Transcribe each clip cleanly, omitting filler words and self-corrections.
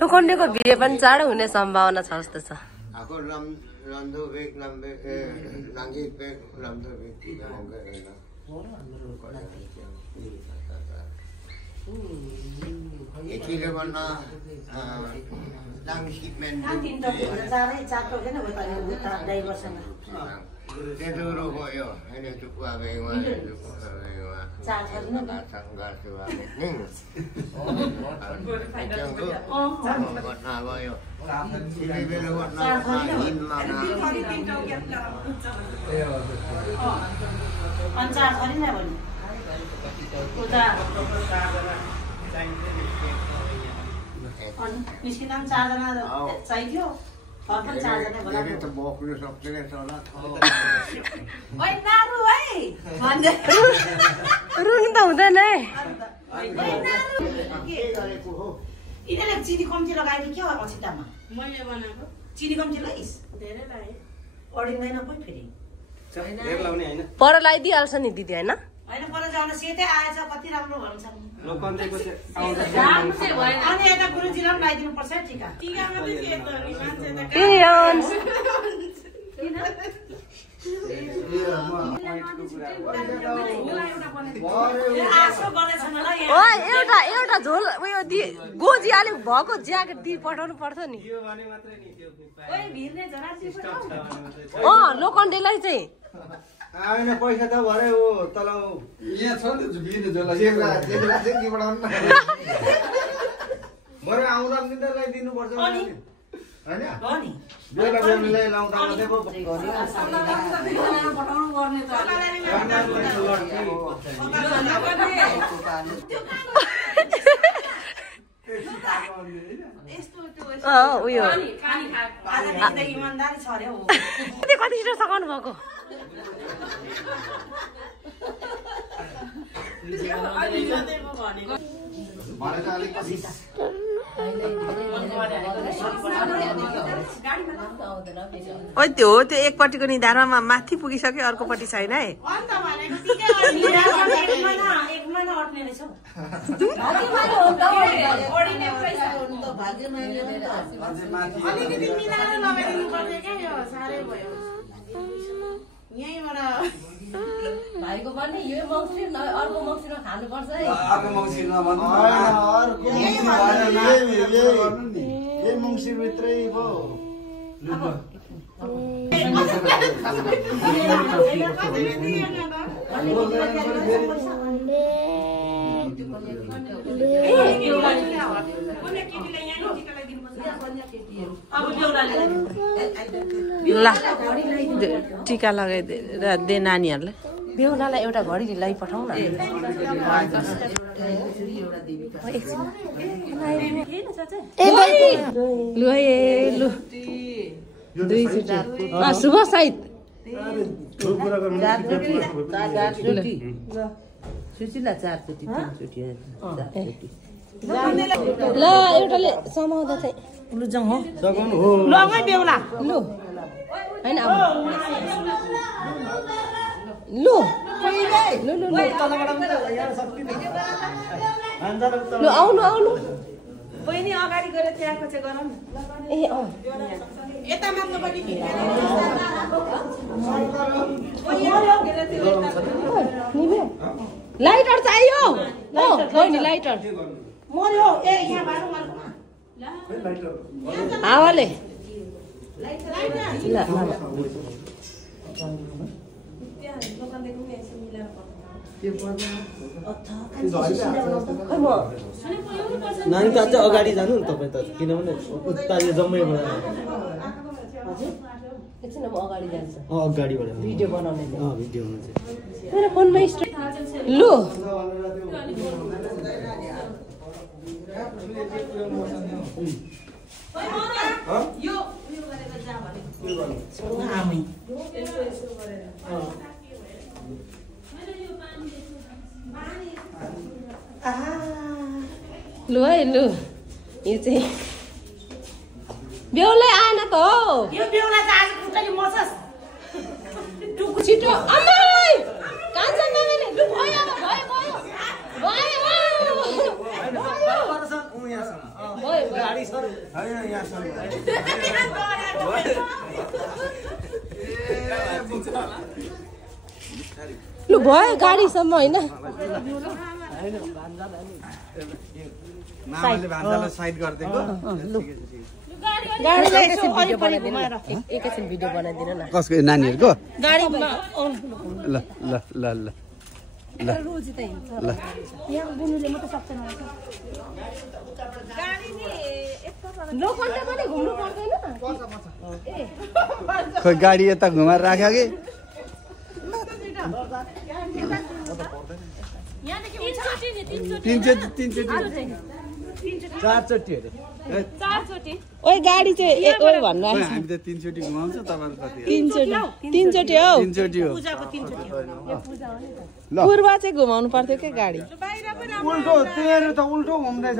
लोखण्डेको बिहे पनि चाँडो हुने सम्भावना छ जस्तो छ। निस्किँदा चारजना चाहियो चारजना बोक्नु सक्दैन होला रुङ त हुँदैन है। यिनीहरूले चिनी कम्ती लगाएर के हो अछिटामा मैले बनाएको चिनी कम्ती लगाइस् धेरै लाग्यो अडिँदैन कोही फेरि पर लगाइदिइहाल्छ नि दिदी होइन? होइन पर जान सेतै आएछ कति राम्रो भन्छ भएन अनि यता गुरुजीलाई पनि लगाइदिनु पर्छ टिका टिकामा चाहिँ के त नि मान्छे त एउटा झोल उयो गोजी अलिक भएको ज्याकेट दिइ पठाउनु पर्छ नि। लोखण्डेलाई चाहिँ आएन पैसा त भरे हो तल यहाँ छ नि बरु आउँदा पनि त ल्याइदिनु पर्छ होइन बेला बेलाले लाउँदा मात्रै पो उयो इमान्दारी छ अरे हो कति छिटो सघाउनु भएको त्यो हो त्यो एकपट्टिको निधारमा माथि पुगिसक्यो अर्कोपट्टि छैन है। भाइको पनि यो मङ्सिर अर्को मङ्सिरमा खानुपर्छ है। यही मङ्सिर भित्रै पो ल टिका लगाइदे नानीहरूलाई। बेहुलालाई एउटा घडी लाई पठाउ न। लु है लु दुई चोटि शुभ साइत ल एउटाले समाउँदा चाहिँ लु जाउँ हो लङै बेहुला लु होइन लु लु लु लु आउनु आउनु बहिनी अगाडि गएर त्यागको चाहिँ गरौँ ए अँ यता माथिपट्टि लाइटर चाहियो हो बहिनी लाइटर मर्यो ए यहाँ बाह्र हावाले ल नानी त अझ अगाडि जानु नि तपाईँ त किनभने उता यो जम्मैबाट एकछिन म अगाडि जान्छ अगाडिबाट भिडियो बनाउने भिडियो हुनु चाहिँ मेरो फोनमा लु लु है लु यो चाहिँ बेहुलै आएन त हो यो बेहुला त आज खुट्टाले मर्छस् छिटो अम्मै कान्छ मामाले लु भयो भयो भयो भयो गाडी सर लु भयो गाडीसम्म होइन मामाले भान्जालाई साइड गरिदिएको गाडीलाई एकैछिन भिडियो बनाइदिनु एकैछिन भिडियो बनाइदिनु न कसको नानीहरूको गाडीमा ल ल ल ल ल रोजी त हिँड्छ ल यहाँ बुनुले मात्रै सक्दैन लोकलले पनि घुम्नु पर्दैन खोइ गाडी यता घुमाएर राख्यो कि चारचोटि ओइ गाडी चाहिँ भन्नु हामी त 3 चोटि घुमाउँछ तपाईहरु कति तीनचोटि हौ 3 चोटि हो पूर्व चाहिँ घुमाउनु पर्थ्यो के गाडी उल्टो तेरो त उल्टो घुम्दै छ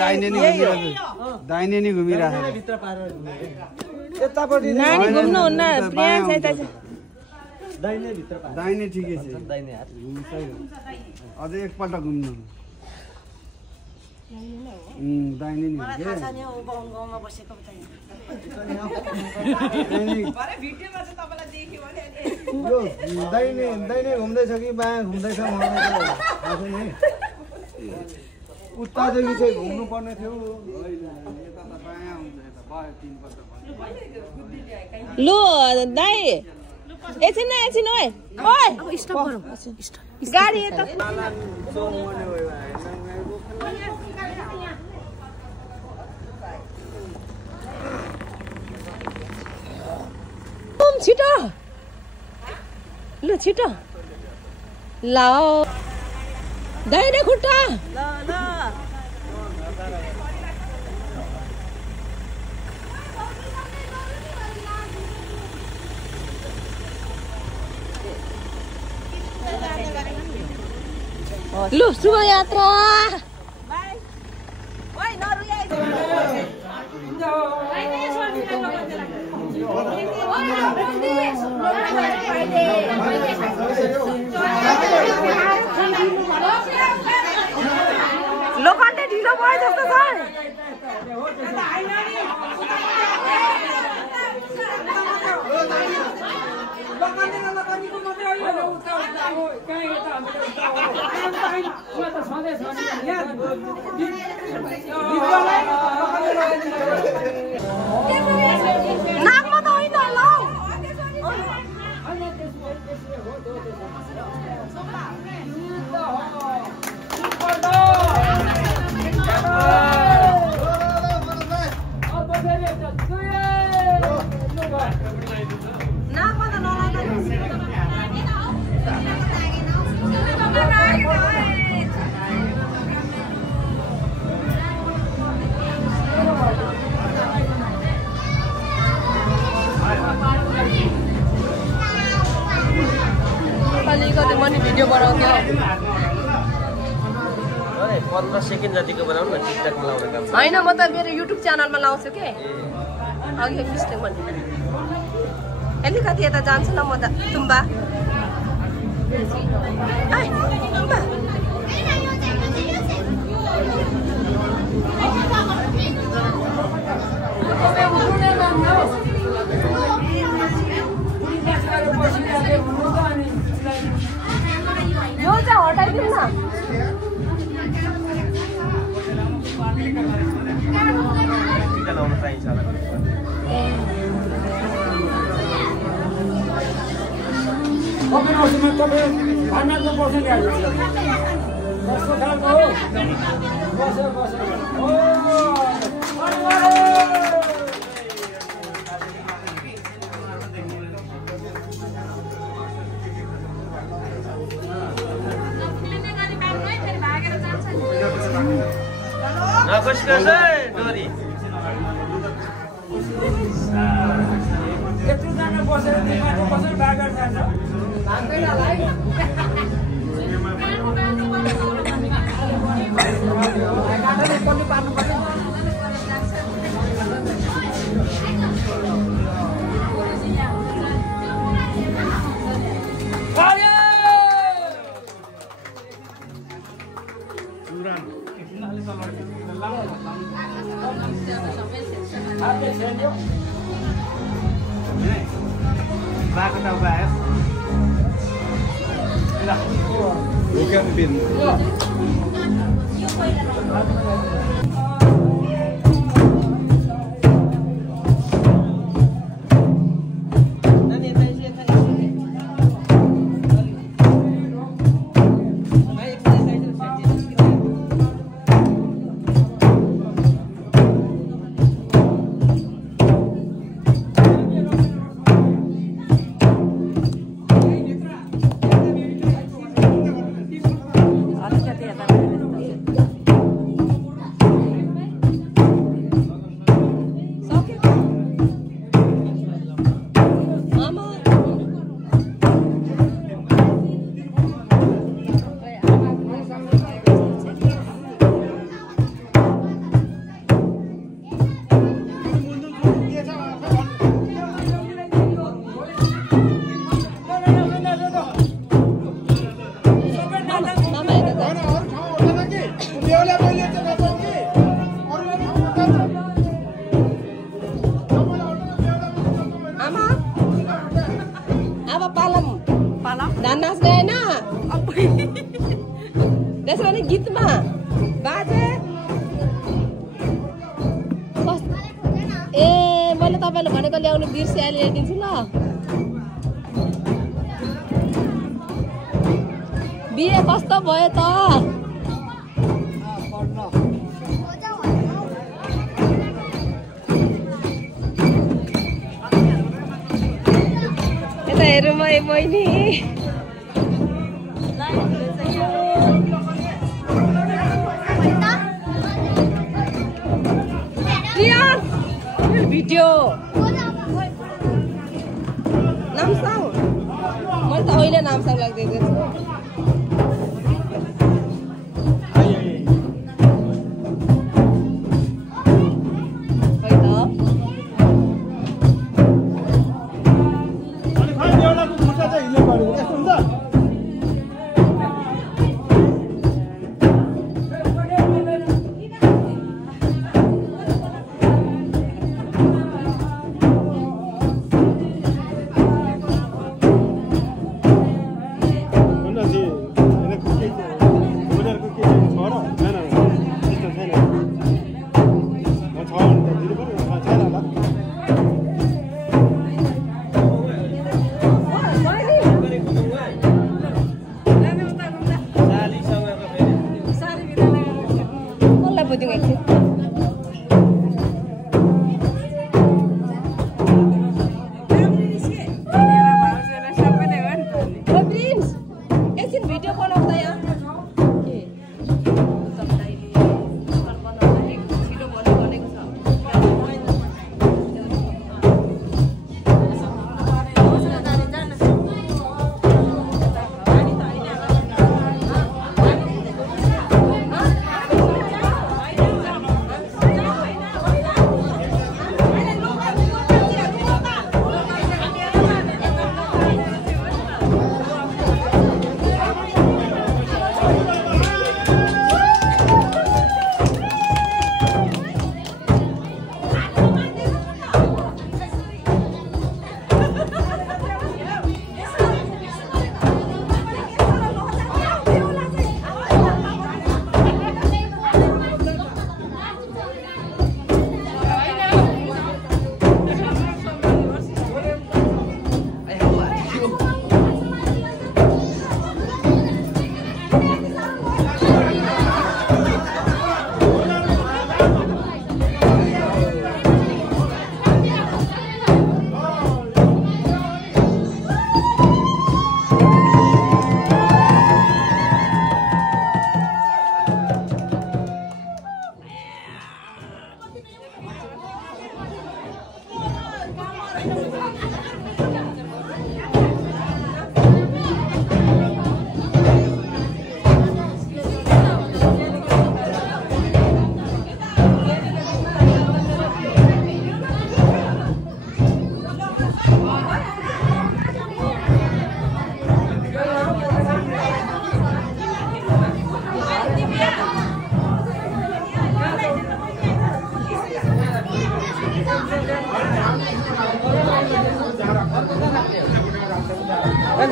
दाहिने नि घुमिरहेको दाहिने नि घुमिरहेको भित्र पारेर यतापटि नानी घुम्नु हुन्न प्रिया चाहिँ दाहिने भित्र पारेर दाहिने ठिकै छ दाहिने हात अझै एकपल्ट घुम्नु दाहिने नि मलाई थाहा छ नि गाउँमा बसेको यो दाहिने घुम्दैछ कि बायाँ घुम्दैछ मलाई थाहा छैन है उत्तादेखि चाहिँ घुम्नु पर्ने थियो लु दाइ एकछिन ओइ ओइ स्टप गरौँ गाडी यता छिटो लु छिटो लाओ दाहिने खुट्टा लु शुभ यात्रा लोकलले ढिलो भयो जस्तो छ नाकमा त होइन ल नाकमा त अलिकति पनि भिडियो बनाउँथ्यो 15 सेकेन्ड जतिको बनाउनु न टिकटकमा लाउने काम होइन म त मेरो युट्युब च्यानलमा लाउँछु के अघि मिस्टेक भने अलिकति यता जान्छु न म त तुम्बा यो चाहिँ हटाइदिनु न Bago tao ba? Huwag ka bibin. त्यसो भने गीतमा बाजे ए मैले तपाईँले भनेको ल्याउनु बिर्से अहिले ल्याइदिन्छु ल बिहे कस्तो भयो त यता हेरौँ है बहिनी भिडियो नामसाङ मैले त अहिले नामसाङ लाग्दैछु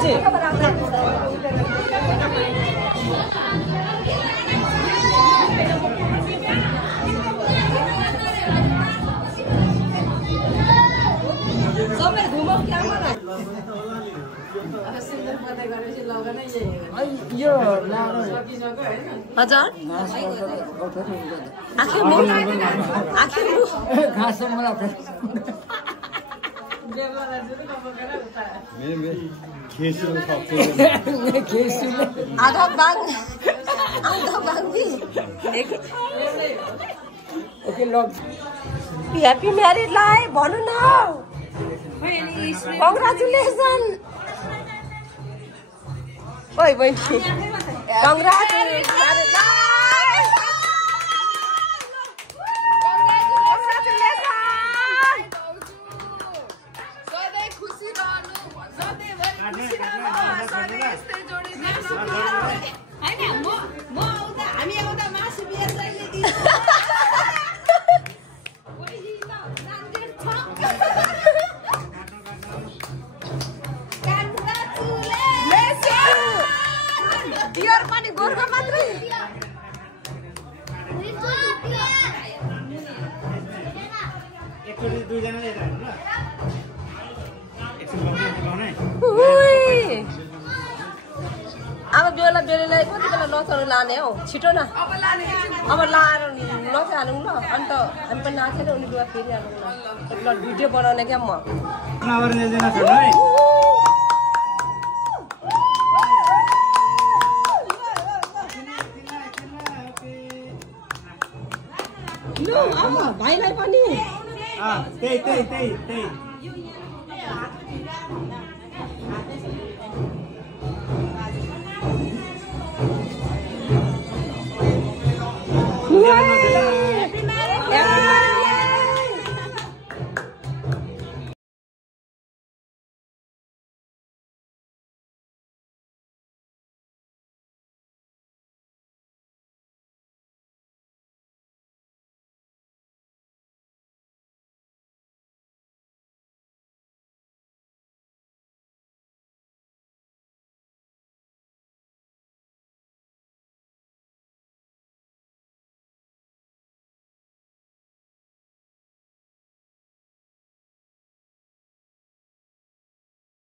मान्छे सबै घुमौ क्यामेरा हजुर आधा बाङ्गी ह्याप्पी म्यारिड लाइफ भन्नु न कङ्ग्रेचुलेसन ओइ बहिनी बियर पनि गोर्खा मात्रै अब बेलुलाई कति बेला नचाउनु लाने हौ छिटो न अब लाएर नचाहालौँ ल अन्त हामी पनि नाचेर उनी लुगा फेरिहालौँ ल भिडियो बनाउने क्या म भाइलाई पनि त्यही